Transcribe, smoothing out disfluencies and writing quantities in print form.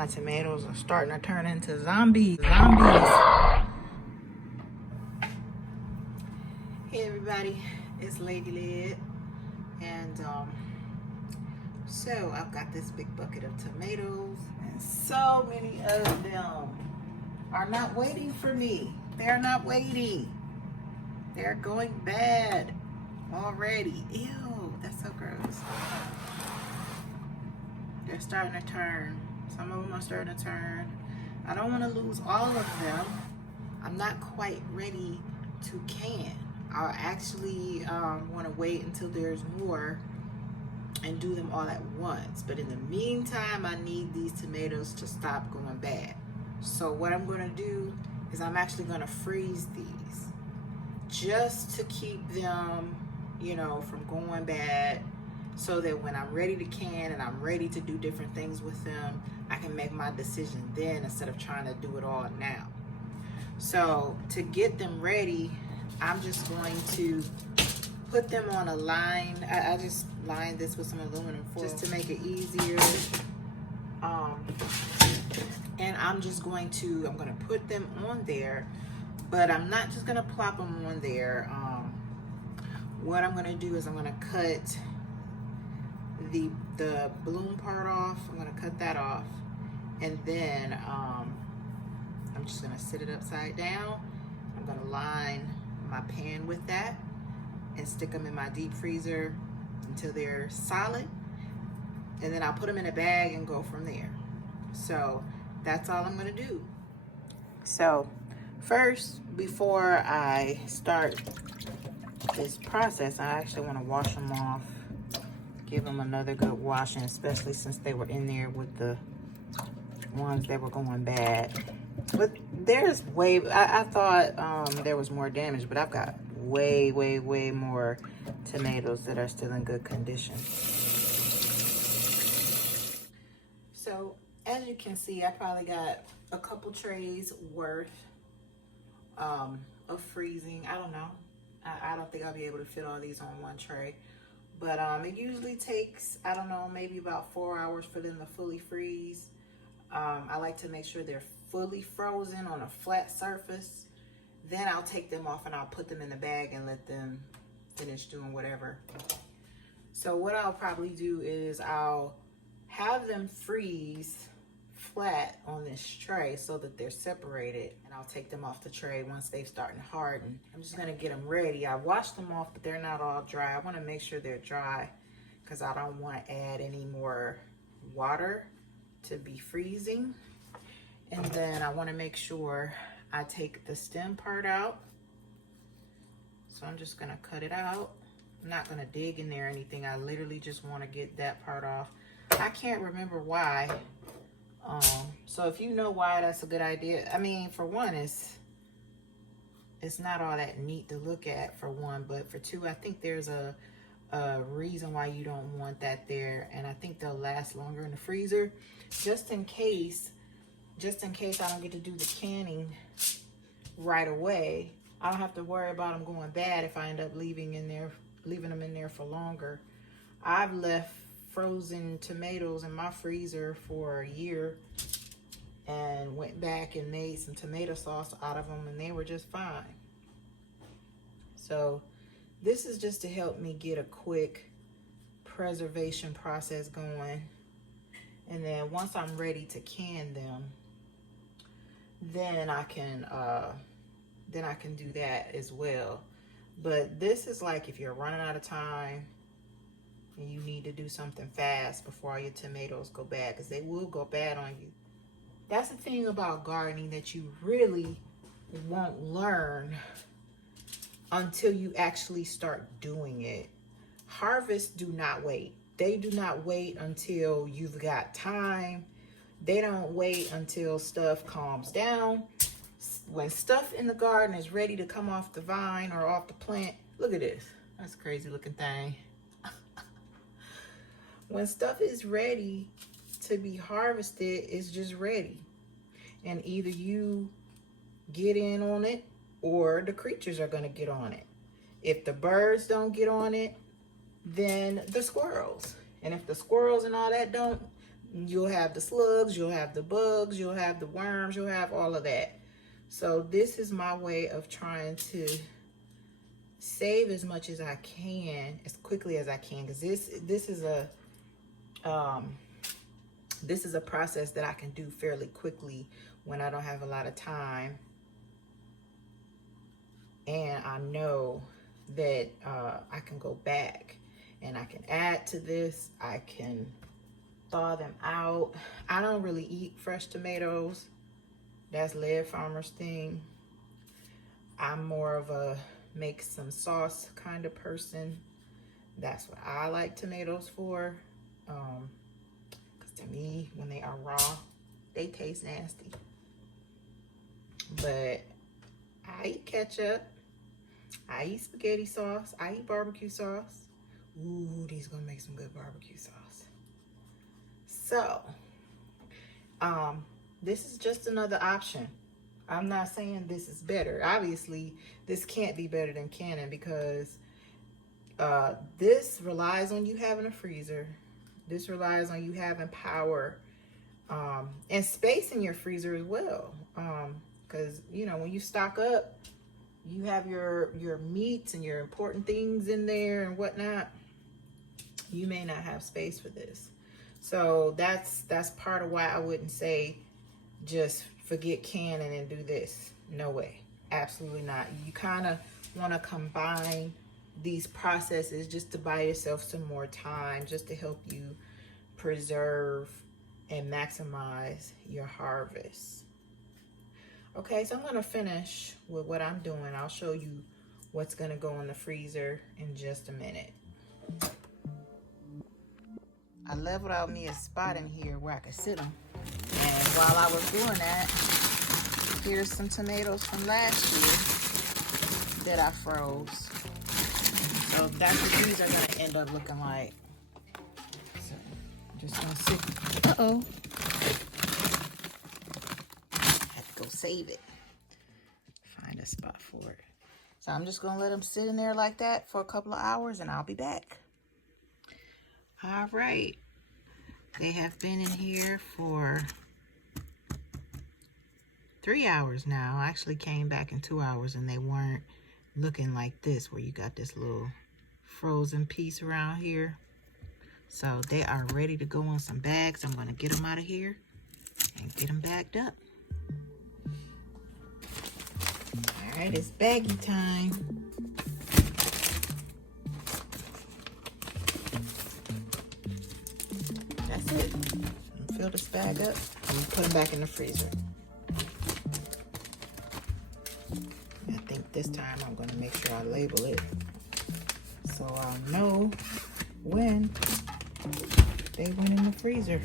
My tomatoes are starting to turn into zombies. Hey everybody, it's Lady Led, and so I've got this big bucket of tomatoes, and so many of them are not waiting for me. They're not waiting. They're going bad already. Ew, that's so gross. They're starting to turn. Some of them are starting to turn. I don't want to lose all of them. I'm not quite ready to can. I'll actually want to wait until there's more and do them all at once. But in the meantime, I need these tomatoes to stop going bad. So what I'm going to do is I'm actually going to freeze these just to keep them, you know, from going bad, so that when I'm ready to can and I'm ready to do different things with them, I can make my decision then instead of trying to do it all now. So to get them ready, I'm just going to put them on a line. I just lined this with some aluminum foil just to make it easier. And I'm gonna put them on there, but I'm not just gonna plop them on there. What I'm gonna do is I'm gonna cut the bloom part off. I'm gonna cut that off, and then I'm just gonna sit it upside down. I'm gonna line my pan with that and stick them in my deep freezer until they're solid, and then I'll put them in a bag and go from there. So that's all I'm gonna do. So first, before I start this process, I actually want to wash them off, give them another good washing, especially since they were in there with the ones that were going bad. But there's I thought there was more damage, but I've got way more tomatoes that are still in good condition. So as you can see, I probably got a couple trays worth of freezing. I don't know. I don't think I'll be able to fit all these on one tray. But it usually takes, I don't know, maybe about 4 hours for them to fully freeze. I like to make sure they're fully frozen on a flat surface. Then I'll take them off and I'll put them in the bag and let them finish doing whatever. So what I'll probably do is I'll have them freeze flat on this tray so that they're separated, and I'll take them off the tray once they've started to harden. I'm just gonna get them ready. I washed them off, but they're not all dry. I want to make sure they're dry because I don't want to add any more water to be freezing. And then I want to make sure I take the stem part out. So I'm just gonna cut it out. I'm not gonna dig in there or anything. I literally just want to get that part off. I can't remember why. So if you know why, that's a good idea. I mean, for one, it's not all that neat to look at, for one, but for two, I think there's a reason why you don't want that there, and I think they'll last longer in the freezer, just in case I don't get to do the canning right away. I don't have to worry about them going bad if I end up leaving them in there for longer. I've left frozen tomatoes in my freezer for a year and went back and made some tomato sauce out of them, and they were just fine. So this is just to help me get a quick preservation process going, and then once I'm ready to can them, then I can do that as well. But this is like if you're running out of time and you need to do something fast before your tomatoes go bad, because they will go bad on you. That's the thing about gardening that you really won't learn until you actually start doing it. Harvests do not wait. They do not wait until you've got time. They don't wait until stuff calms down. When stuff in the garden is ready to come off the vine or off the plant, look at this. That's a crazy looking thing. When stuff is ready to be harvested, it's just ready. And either you get in on it or the creatures are gonna get on it. If the birds don't get on it, then the squirrels. And if the squirrels and all that don't You'll have the slugs, you'll have the bugs, you'll have the worms, you'll have all of that. So this is my way of trying to save as much as I can, as quickly as I can, because this is a process that I can do fairly quickly when I don't have a lot of time, and I know that I can go back and I can add to this. I can thaw them out. I don't really eat fresh tomatoes. That's Lead Farmer's thing. I'm more of a make some sauce kind of person. That's what I like tomatoes for. Because to me, when they are raw, they taste nasty. But I eat ketchup. I eat spaghetti sauce. I eat barbecue sauce. Ooh, these gonna make some good barbecue sauce. So, this is just another option. I'm not saying this is better. Obviously, this can't be better than canning because this relies on you having a freezer. This relies on you having power and space in your freezer as well. Because, you know, when you stock up, you have your meats and your important things in there and whatnot. You may not have space for this. So that's part of why I wouldn't say just forget canning and do this. No way. Absolutely not. You kind of want to combine these processes just to buy yourself some more time, just to help you preserve and maximize your harvest. Okay, so I'm going to finish with what I'm doing. I'll show you what's going to go in the freezer in just a minute. I leveled out me a spot in here where I could sit them. And while I was doing that, here's some tomatoes from last year that I froze. So that's what these are going to end up looking like. So I'm just going to sit. Uh-oh. I have to go save it. Find a spot for it. So I'm just going to let them sit in there like that for a couple of hours and I'll be back. All right, they have been in here for 3 hours now. I actually came back in 2 hours and they weren't looking like this, where you got this little frozen piece around here. So they are ready to go on some bags. I'm gonna get them out of here and get them bagged up. All right, it's baggy time. That's it. Fill this bag up and put them back in the freezer. I think this time I'm going to make sure I label it so I'll know when they went in the freezer.